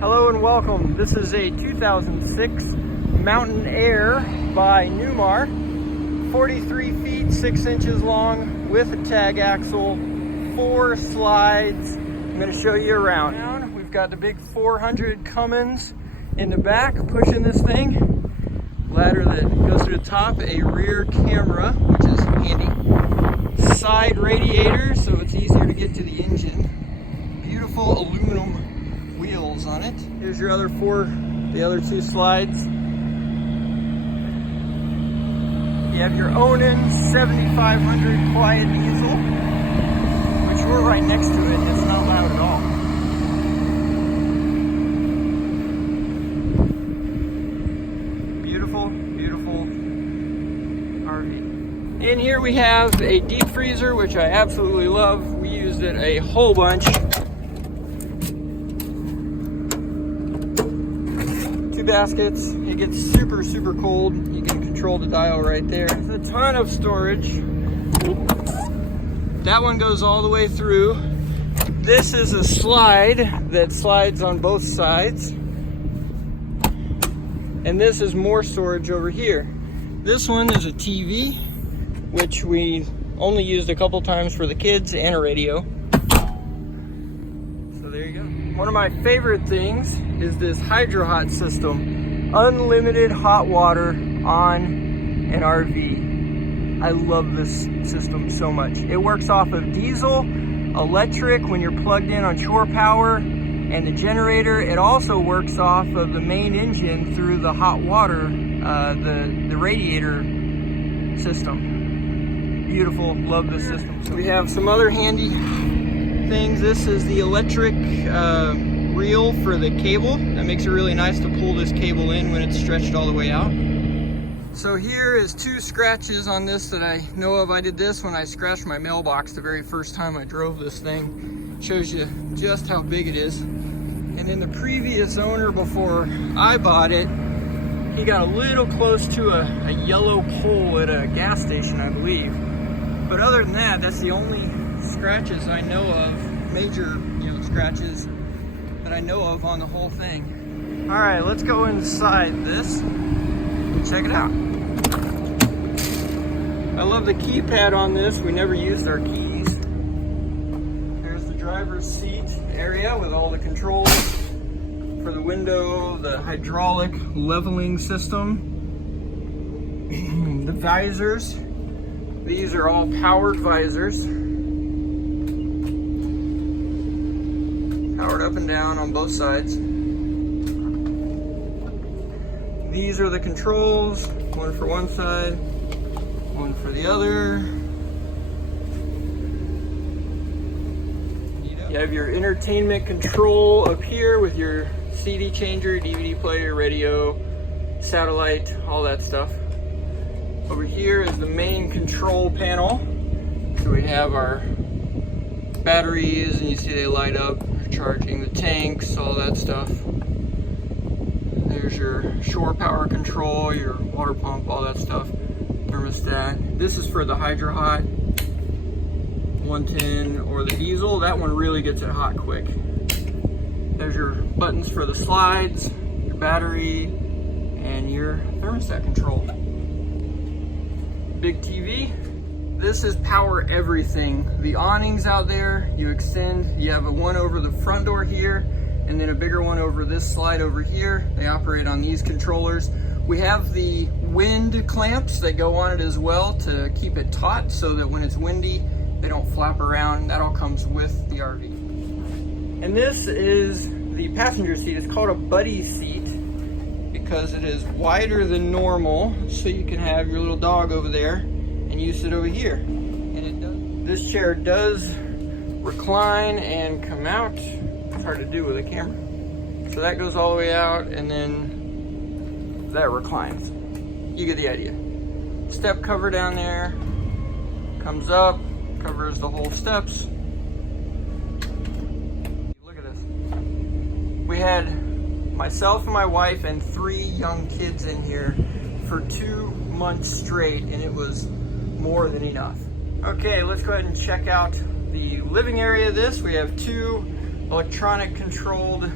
Hello and welcome. This is a 2006 Mountain Aire by Newmar. 43 feet, 6 inches long with a tag axle, 4 slides. I'm going to show you around. We've got the big 400 Cummins in the back pushing this thing. Ladder that goes to the top, a rear camera, which is handy. Side radiator, so it's easier to get to the engine. Beautiful aluminum wheels on it. Here's your other the other 2 slides. You have your Onan 7500 quiet diesel, which we're right next to it. It's not loud at all. Beautiful, beautiful RV. In here we have a deep freezer, which I absolutely love. We used it a whole bunch. 2 baskets. It gets super, super cold. You can control the dial right there. There's a ton of storage. That one goes all the way through. This is a slide that slides on both sides. And this is more storage over here. This one is a TV, which we only used a couple times for the kids, and a radio. So there you go. One of my favorite things is this Hydro Hot system. Unlimited hot water on an RV. I love this system so much. It works off of diesel, electric when you're plugged in on shore power, and the generator. It also works off of the main engine through the hot water, the radiator system. Beautiful, love this system. So we have some other handy things. This is the electric reel for the cable. That makes it really nice to pull this cable in when it's stretched all the way out. So here is 2 scratches on this that I know of. I did this when I scratched my mailbox the very first time I drove this thing. Shows you just how big it is. And then the previous owner, before I bought it, he got a little close to a yellow pole at a gas station, I believe. But other than that, that's the only scratches I know of, major, scratches that I know of on the whole thing. All right, let's go inside this and check it out. I love the keypad on this. We never used our keys. There's the driver's seat area with all the controls for the window, the hydraulic leveling system, the visors. These are all powered visors. Powered up and down on both sides. These are the controls, one for one side, one for the other. You have your entertainment control up here with your CD changer, DVD player, radio, satellite, all that stuff. Over here is the main control panel. So we have our batteries, and you see they light up, charging the tanks, all that stuff. There's your shore power control, your water pump, all that stuff. Thermostat. This is for the Hydro Hot 110 or the diesel. That one really gets it hot quick. There's your buttons for the slides, your battery, and your thermostat control. Big TV. This is power everything. The awnings out there, you extend, you have a one over the front door here, and then a bigger one over this slide over here. They operate on these controllers. We have the wind clamps that go on it as well to keep it taut so that when it's windy, they don't flap around. That all comes with the RV. And this is the passenger seat. It's called a buddy seat because it is wider than normal, so you can have your little dog over there and you sit over here. And this chair does recline and come out. It's hard to do with a camera. So that goes all the way out, and then that reclines. You get the idea. Step cover down there, comes up, covers the whole steps. Look at this. We had myself and my wife and 3 young kids in here for 2 months straight, and it was more than enough. Okay, let's go ahead and check out the living area of this. We have 2 electronic controlled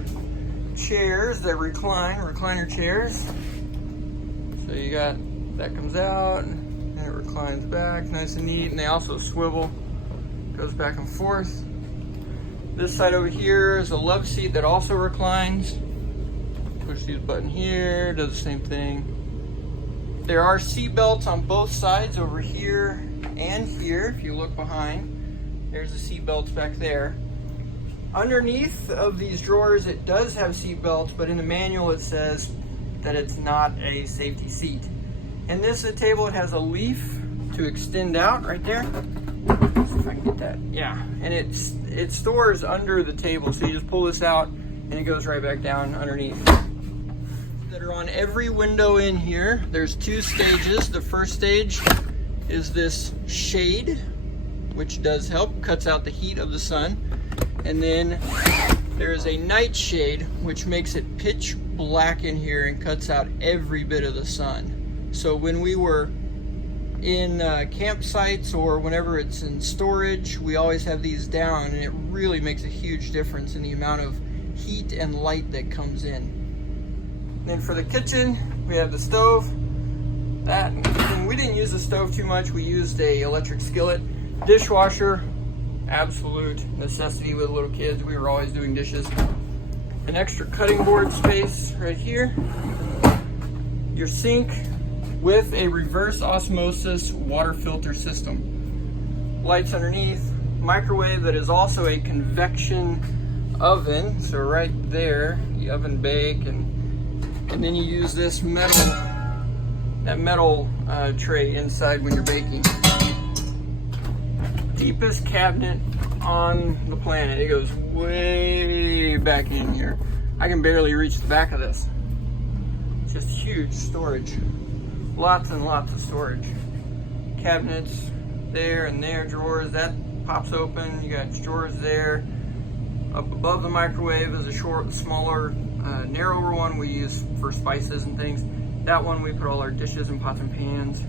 chairs that recline, recliner chairs. So you got, that comes out and it reclines back, nice and neat, and they also swivel, goes back and forth. This side over here is a love seat that also reclines. Push these button here, does the same thing. There are seat belts on both sides over here and here. If you look behind, there's the seat belts back there. Underneath of these drawers, it does have seat belts, but in the manual it says that it's not a safety seat. And this is a table, it has a leaf to extend out right there. Let's see if I can get that. Yeah, and it stores under the table, so you just pull this out and it goes right back down underneath. That are on every window in here. There's two stages. The first stage is this shade, which does help, cuts out the heat of the sun. And then there is a night shade, which makes it pitch black in here and cuts out every bit of the sun. So when we were in campsites or whenever it's in storage, we always have these down, and it really makes a huge difference in the amount of heat and light that comes in. And then for the kitchen, we have the stove. And we didn't use the stove too much. We used a electric skillet. Dishwasher, absolute necessity with little kids. We were always doing dishes. An extra cutting board space right here. Your sink with a reverse osmosis water filter system. Lights underneath. Microwave that is also a convection oven. So right there, the oven bake, and then you use this metal tray inside when you're baking. Deepest cabinet on the planet. It goes way back in here. I can barely reach the back of this. It's just huge storage. Lots and lots of storage. Cabinets there and there, drawers, that pops open. You got drawers there. Up above the microwave is a smaller, narrower one we use for spices and things. That one we put all our dishes and pots and pans.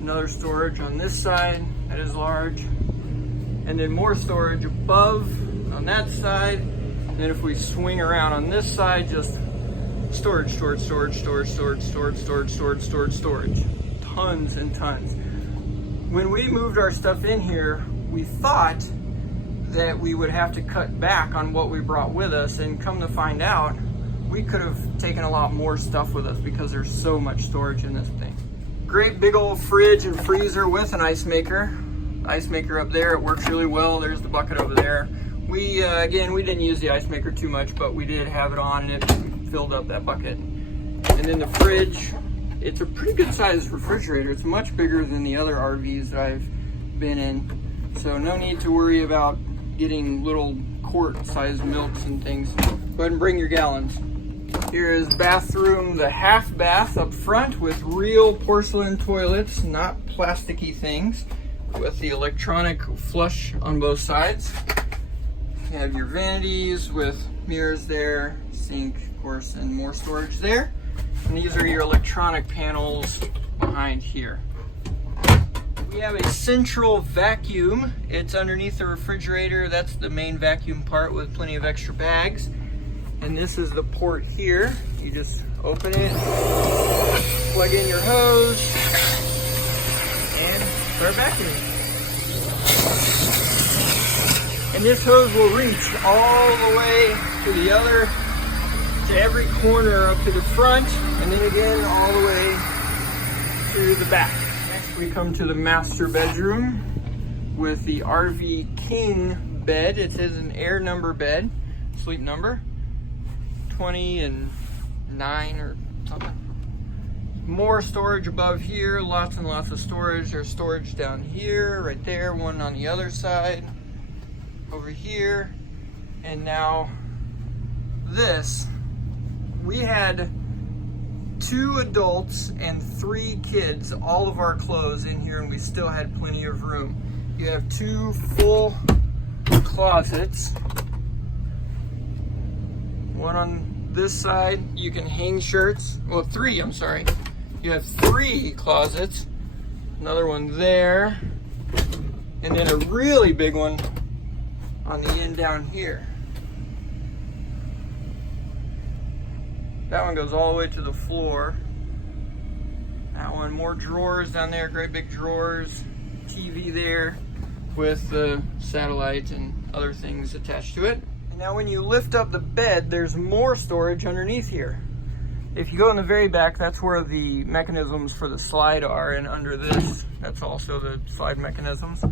Another storage on this side that is large. And then more storage above on that side. And then if we swing around on this side, just storage. Tons and tons. When we moved our stuff in here, we thought that we would have to cut back on what we brought with us, and come to find out, we could have taken a lot more stuff with us because there's so much storage in this thing. Great big old fridge and freezer with an ice maker. Ice maker up there, it works really well. There's the bucket over there. We didn't use the ice maker too much, but we did have it on and it filled up that bucket. And then the fridge, it's a pretty good sized refrigerator. It's much bigger than the other RVs that I've been in. So no need to worry about getting little quart-sized milks and things. Go ahead and bring your gallons. Here is bathroom, the half bath up front with real porcelain toilets, not plasticky things, with the electronic flush on both sides. You have your vanities with mirrors there, sink, of course, and more storage there. And these are your electronic panels behind here. We have a central vacuum. It's underneath the refrigerator. That's the main vacuum part with plenty of extra bags. And this is the port here. You just open it, plug in your hose, and start vacuuming. And this hose will reach all the way to every corner up to the front, and then again all the way to the back. Next we come to the master bedroom with the RV King bed. It is an Aire number bed, sleep number 20 and 9 or something. More storage above here, lots and lots of storage. There's storage down here, right there, one on the other side, over here, and now this. We had 2 adults and 3 kids, all of our clothes in here, and we still had plenty of room. You have 2 full closets. One on this side, you can hang shirts. Well, 3, I'm sorry. You have 3 closets. Another one there. And then a really big one on the end down here. That one goes all the way to the floor. That one, more drawers down there, great big drawers. TV there with the satellite and other things attached to it. And now when you lift up the bed, there's more storage underneath here. If you go in the very back, that's where the mechanisms for the slide are, and under this, that's also the slide mechanisms.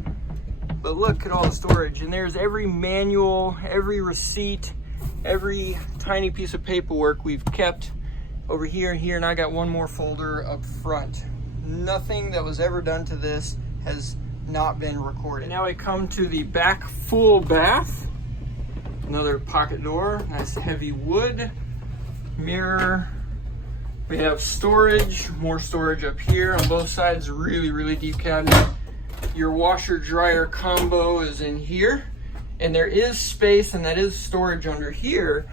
But look at all the storage, and there's every manual, every receipt, every tiny piece of paperwork we've kept over here and here, and I got one more folder up front. Nothing that was ever done to this has not been recorded. And now we come to the back full bath. Another pocket door, nice heavy wood, mirror. We have storage, more storage up here on both sides, really deep cabinet. Your washer dryer combo is in here, and there is space, and that is storage under here.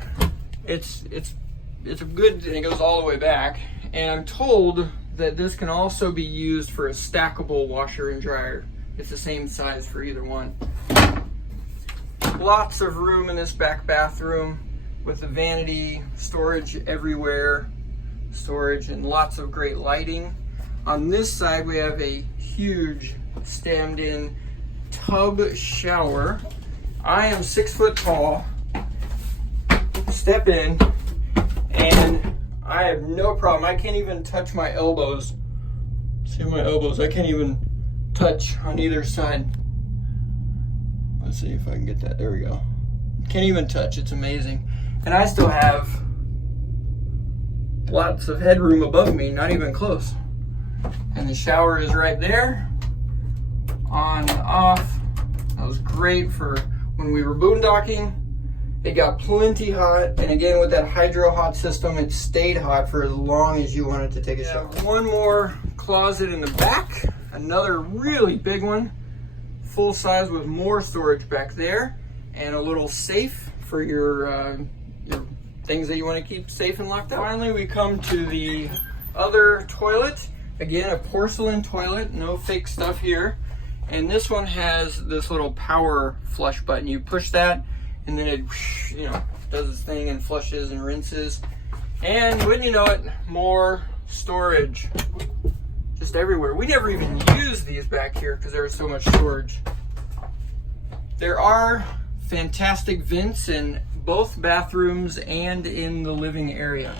It's a good, and it goes all the way back. And I'm told that this can also be used for a stackable washer and dryer. It's the same size for either one. Lots of room in this back bathroom with the vanity, storage everywhere, storage, and lots of great lighting. On this side, we have a huge stand-in tub shower. I am 6 foot tall. Step in, and I have no problem. I can't even touch my elbows. See my elbows? I can't even touch on either side. Let's see if I can get that. There we go. Can't even touch. It's amazing. And I still have lots of headroom above me, not even close. And the shower is right there, on and off. That was great for when we were boondocking. It got plenty hot, and again with that hydro hot system, it stayed hot for as long as you wanted to take a shower. One more closet in the back, another really big one, full size with more storage back there, and a little safe for your things that you want to keep safe and locked up. Finally, we come to the other toilet. Again, a porcelain toilet, no fake stuff here. And this one has this little power flush button. You push that, and then it, does its thing and flushes and rinses. And wouldn't you know it, more storage just everywhere. We never even used these back here because there was so much storage. There are fantastic vents in both bathrooms and in the living area.